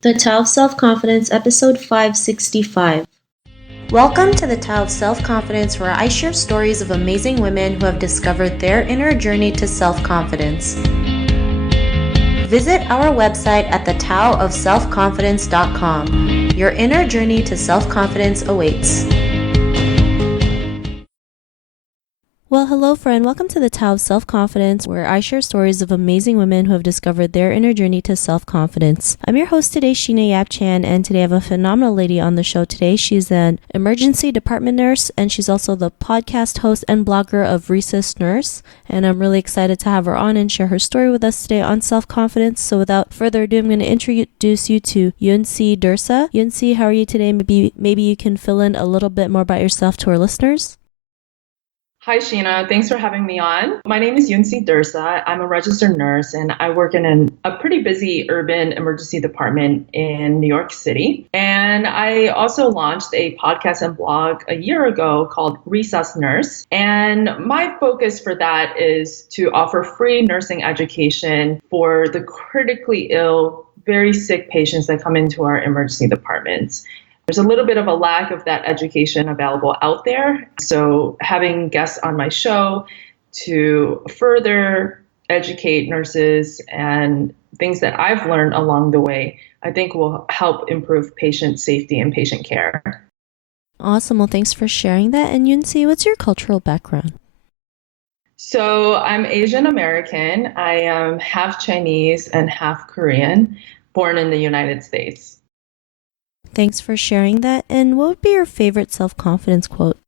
The Tao of Self-Confidence, episode 565. Welcome to the Tao of Self-Confidence, where I share stories of amazing women who have discovered their inner journey to self-confidence. Visit our website at thetaoofselfconfidence.com. Your inner journey to self-confidence awaits. Well, hello friend. Welcome to the Tao of Self-Confidence, where I share stories of amazing women who have discovered their inner journey to self-confidence. I'm your host today, Sheena Yap Chan, and today I have a phenomenal lady on the show today. She's an emergency department nurse, and she's also the podcast host and blogger of Resus Nurse, and I'm really excited to have her on and share her story with us today on self-confidence. So without further ado, I'm going to introduce you to Yun Cee Dirsa. Yun Cee, how are you today? Maybe you can fill in a little bit more about yourself to our listeners. Hi, Sheena. Thanks for having me on. My name is Yun Cee Dirsa. I'm a registered nurse, and I work in a pretty busy urban emergency department in New York City. And I also launched a podcast and blog a year ago called Resus Nurse. And my focus for that is to offer free nursing education for the critically ill, very sick patients that come into our emergency departments. There's a little bit of a lack of that education available out there. So having guests on my show to further educate nurses and things that I've learned along the way, I think will help improve patient safety and patient care. Awesome. Well, thanks for sharing that. And Yun Cee, what's your cultural background? So I'm Asian American. I am half Chinese and half Korean, born in the United States. Thanks for sharing that. And what would be your favorite self-confidence quote?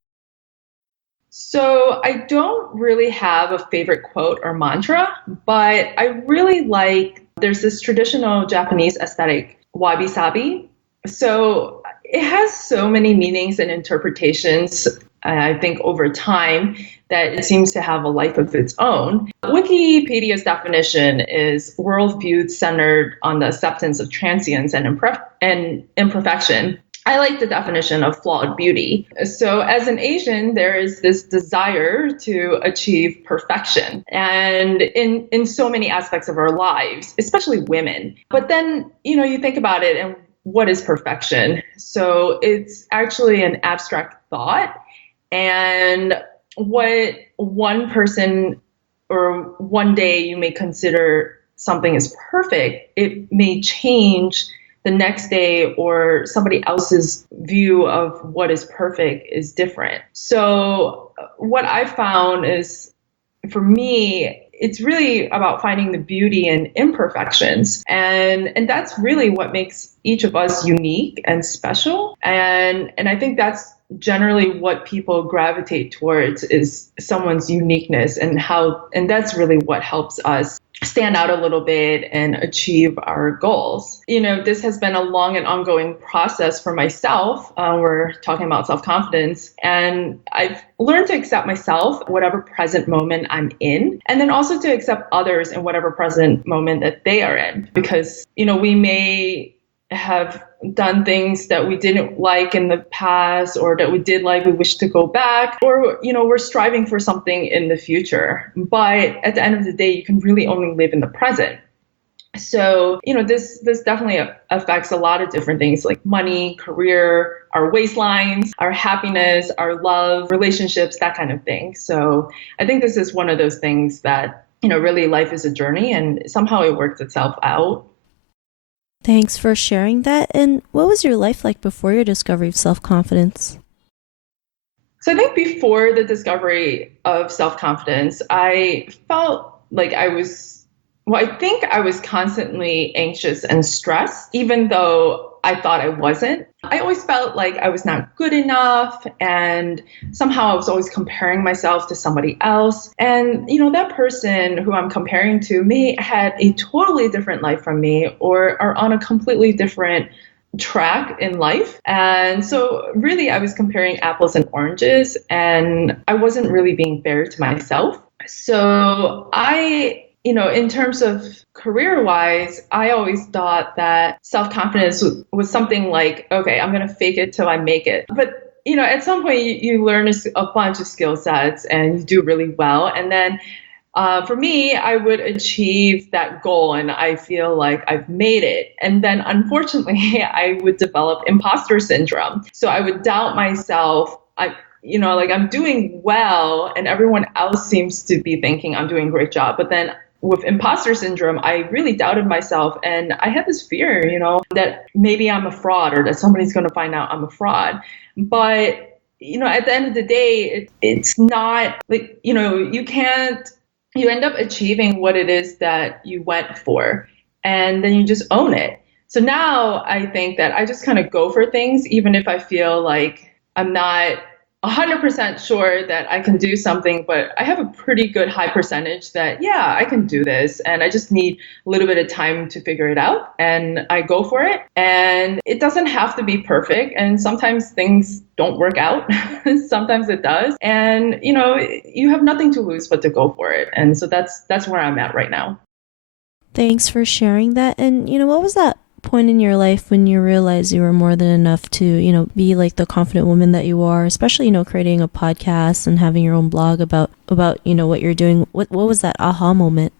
So I don't really have a favorite quote or mantra, but I really there's this traditional Japanese aesthetic, wabi-sabi. So it has so many meanings and interpretations, I think, over time, that it seems to have a life of its own. Wikipedia's definition is worldview centered on the acceptance of transience and imperfection. I like the definition of flawed beauty. So as an Asian, there is this desire to achieve perfection, and in so many aspects of our lives, especially women. But then, you think about it, and what is perfection? So it's actually an abstract thought, and what one person or one day you may consider something as perfect, it may change the next day, or somebody else's view of what is perfect is different. So what I found is, for me, it's really about finding the beauty in imperfections. And that's really what makes each of us unique and special. And I think that's generally what people gravitate towards, is someone's uniqueness, and that's really what helps us stand out a little bit and achieve our goals. This has been a long and ongoing process for myself. We're talking about self-confidence, and I've learned to accept myself, whatever present moment I'm in, and then also to accept others in whatever present moment that they are in. Because, we may have done things that we didn't like in the past, or that we did like, we wish to go back, or, we're striving for something in the future. But at the end of the day, you can really only live in the present. So, this definitely affects a lot of different things, like money, career, our waistlines, our happiness, our love, relationships, that kind of thing. So I think this is one of those things that, really life is a journey, and somehow it works itself out. Thanks for sharing that. And what was your life like before your discovery of self-confidence? So I think before the discovery of self-confidence, I felt like I was constantly anxious and stressed, even though I thought I wasn't. I always felt like I was not good enough, and somehow I was always comparing myself to somebody else. And, that person who I'm comparing to may had a totally different life from me, or are on a completely different track in life. And so really I was comparing apples and oranges, and I wasn't really being fair to myself. So in terms of career-wise, I always thought that self-confidence was something like, okay, I'm going to fake it till I make it. But, at some point you learn a bunch of skill sets and you do really well. And then For me, I would achieve that goal and I feel like I've made it. And then unfortunately, I would develop imposter syndrome. So I would doubt myself. Like I'm doing well and everyone else seems to be thinking I'm doing a great job. But then with imposter syndrome, I really doubted myself and I had this fear, that maybe I'm a fraud or that somebody's going to find out I'm a fraud. But, at the end of the day, it's not like, you end up achieving what it is that you went for and then you just own it. So now I think that I just kind of go for things, even if I feel like I'm not 100% sure that I can do something, but I have a pretty good high percentage that, yeah, I can do this. And I just need a little bit of time to figure it out. And I go for it. And it doesn't have to be perfect. And sometimes things don't work out. Sometimes it does. And, you have nothing to lose but to go for it. And so that's where I'm at right now. Thanks for sharing that. And, what was that point in your life when you realized you were more than enough to, be like the confident woman that you are, especially, creating a podcast and having your own blog about, what you're doing? What was that aha moment?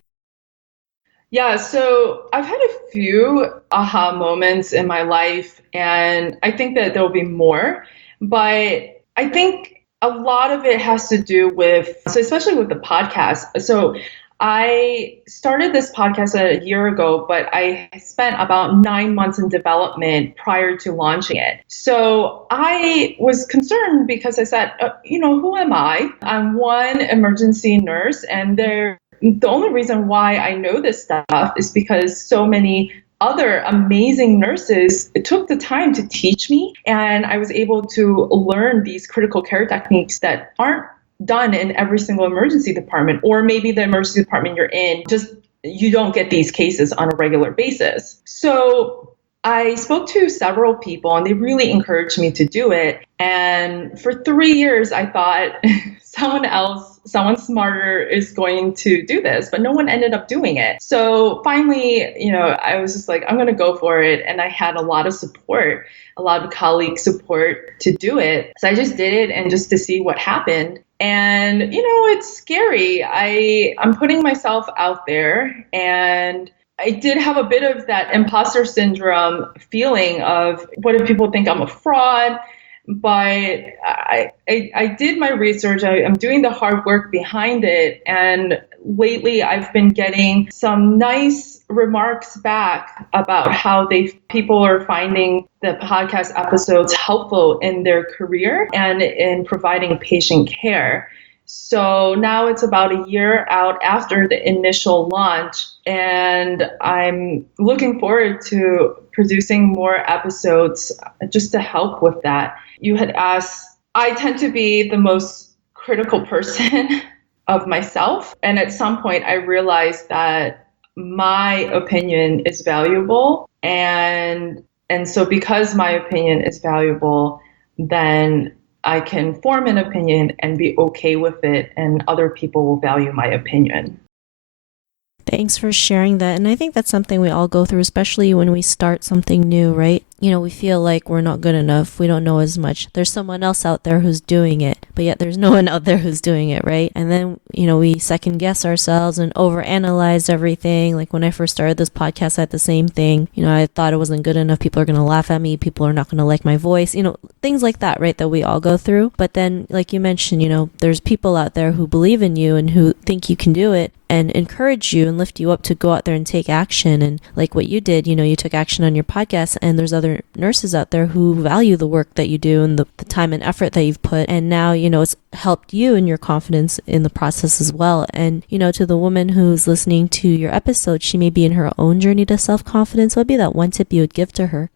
Yeah, so I've had a few aha moments in my life, and I think that there'll be more, but I think a lot of it has to do with, so especially with the podcast. So I started this podcast a year ago, but I spent about 9 months in development prior to launching it. So I was concerned because I said, who am I? I'm one emergency nurse, and the only reason why I know this stuff is because so many other amazing nurses took the time to teach me, and I was able to learn these critical care techniques that aren't done in every single emergency department, or maybe the emergency department you're in, just you don't get these cases on a regular basis. So I spoke to several people and they really encouraged me to do it. And for 3 years, I thought someone smarter is going to do this, but no one ended up doing it. So finally, I was just like, I'm going to go for it. And I had a lot of support, a lot of colleague support to do it. So I just did it and just to see what happened. And, it's scary. I'm putting myself out there, and I did have a bit of that imposter syndrome feeling of what if people think I'm a fraud? But I did my research. I'm doing the hard work behind it. And lately I've been getting some nice remarks back about how people are finding the podcast episodes helpful in their career and in providing patient care. So now it's about a year out after the initial launch, and I'm looking forward to producing more episodes just to help with that. You had asked, I tend to be the most critical person of myself. And at some point, I realized that my opinion is valuable. And so because my opinion is valuable, then I can form an opinion and be okay with it, and other people will value my opinion. Thanks for sharing that. And I think that's something we all go through, especially when we start something new, right? We feel like we're not good enough. We don't know as much. There's someone else out there who's doing it, but yet there's no one out there who's doing it, right? And then, we second guess ourselves and overanalyze everything. Like when I first started this podcast, I had the same thing. I thought it wasn't good enough. People are going to laugh at me. People are not going to like my voice, things like that, right? That we all go through. But then, like you mentioned, there's people out there who believe in you and who think you can do it and encourage you and lift you up to go out there and take action. And like what you did, you took action on your podcast, and there's other nurses out there who value the work that you do and the time and effort that you've put. And now, it's helped you in your confidence in the process as well. And, to the woman who's listening to your episode, she may be in her own journey to self-confidence. What would be that one tip you would give to her?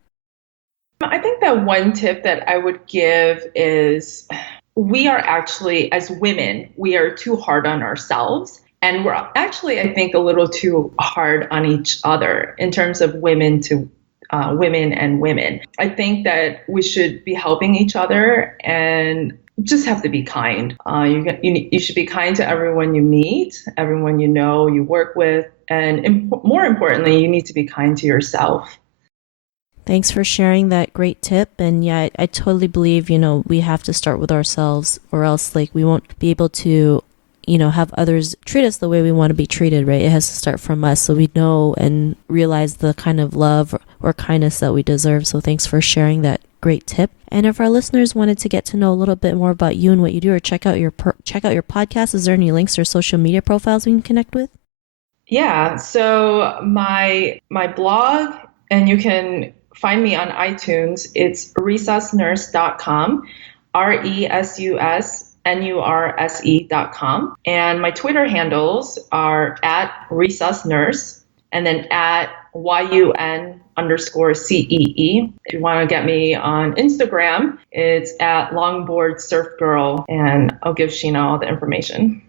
I think that one tip that I would give is we are actually, as women, we are too hard on ourselves. And we're actually, I think, a little too hard on each other in terms of women to women and women. I think that we should be helping each other and just have to be kind. You should be kind to everyone you meet, everyone you know, you work with, and more importantly, you need to be kind to yourself. Thanks for sharing that great tip. And yeah, I totally believe, we have to start with ourselves, or else we won't be able to have others treat us the way we want to be treated, right? It has to start from us so we know and realize the kind of love or kindness that we deserve. So thanks for sharing that great tip. And if our listeners wanted to get to know a little bit more about you and what you do, or check out your podcast, is there any links or social media profiles we can connect with? Yeah, so my blog, and you can find me on iTunes, it's resourceful.com, resusnurse.com. And my Twitter handles are at Resus Nurse and then at YUN_CEE. If you want to get me on Instagram, it's at Longboard Surf Girl, and I'll give Sheena all the information.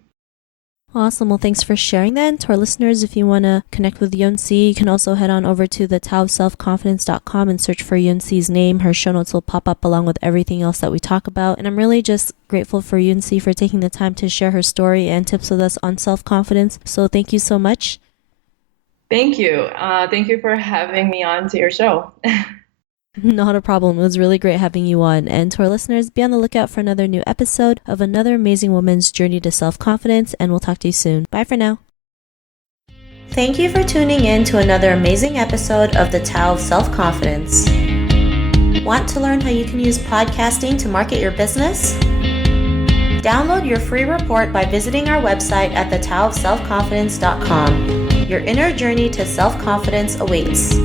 Awesome. Well, thanks for sharing that. And to our listeners, if you want to connect with Yun Cee, you can also head on over to the taoofselfconfidence.com and search for Yun Cee's name. Her show notes will pop up along with everything else that we talk about. And I'm really just grateful for Yun Cee for taking the time to share her story and tips with us on self-confidence. So thank you so much. Thank you. Thank you for having me on to your show. Not a problem. It was really great having you on. And to our listeners, be on the lookout for another new episode of another amazing woman's journey to self-confidence, and we'll talk to you soon. Bye for now. Thank you for tuning in to another amazing episode of the Tao of Self-Confidence. Want to learn how you can use podcasting to market your business? Download your free report by visiting our website at thetaoofselfconfidence.com. Your inner journey to self-confidence awaits.